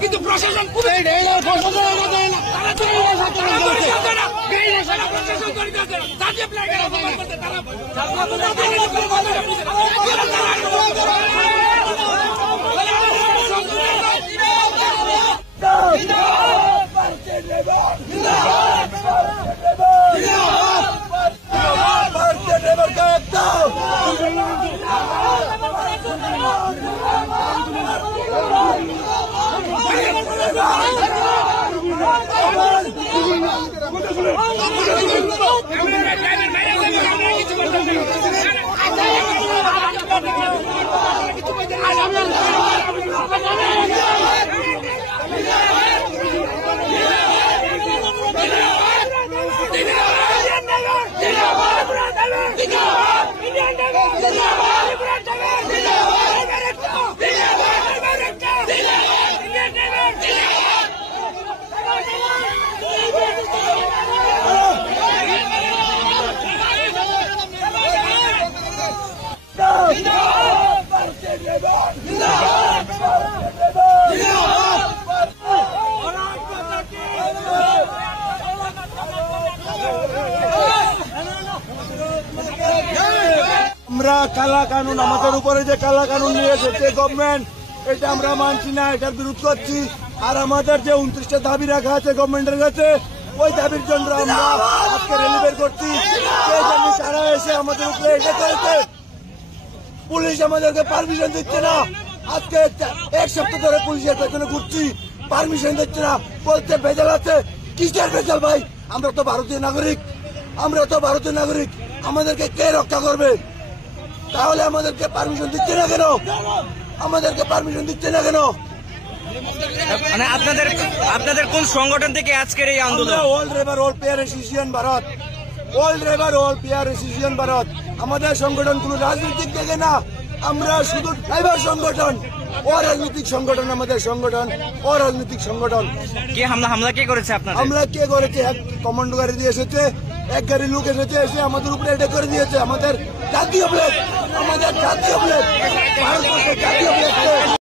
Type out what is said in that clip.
কিন্তু প্রশাসন আমরা কালা কানুন আমাদের উপরে যে কালা কানুন নিয়ে এসেছে গভর্নমেন্ট, এটা আমরা মানছি না, এটার বিরোধ করছি। আর আমাদের যে 29টা দাবি রাখা আছে গভর্নমেন্টের কাছে, ওই দাবির জন্য আমরা আজকে র্যালি বের করছি। তারা এসে আমাদের উপরে এটা করেছে, পুলিশ আমাদেরকে পারমিশন দিচ্ছে না। আজকে 1 সপ্তাহ ধরে পুলিশের পেছনে ঘুরছি, পারমিশন দিচ্ছে না, বলতে ভেজাল আছে। কিসের ভেজাল ভাই? আমরা তো ভারতীয় নাগরিক, আমাদেরকে কে রক্ষা করবে? তাহলে আমাদেরকে পারমিশন দিচ্ছে না কেন? মানে আপনাদের কোন সংগঠন থেকে আজকের এই আন্দোলন? All driver all pair association Bharat. আমাদের সংগঠন কোন রাজনৈতিক দেখে না, আমরা শুধু ড্রাইভার সংগঠন, অরাজনৈতিক সংগঠন। আমাদের সংগঠন অরাজনৈতিক সংগঠন। কে হামলা কে করেছে আপনাদের? হামলা কে করেছে? এক কমান্ডো গাড়ি দিয়ে এসেছে, এক গাড়ি লোক এসে আমাদের উপরে এটা করে দিয়েছে। আমাদের জাতীয় প্লেট, ভারতবর্ষের জাতীয় প্লেট।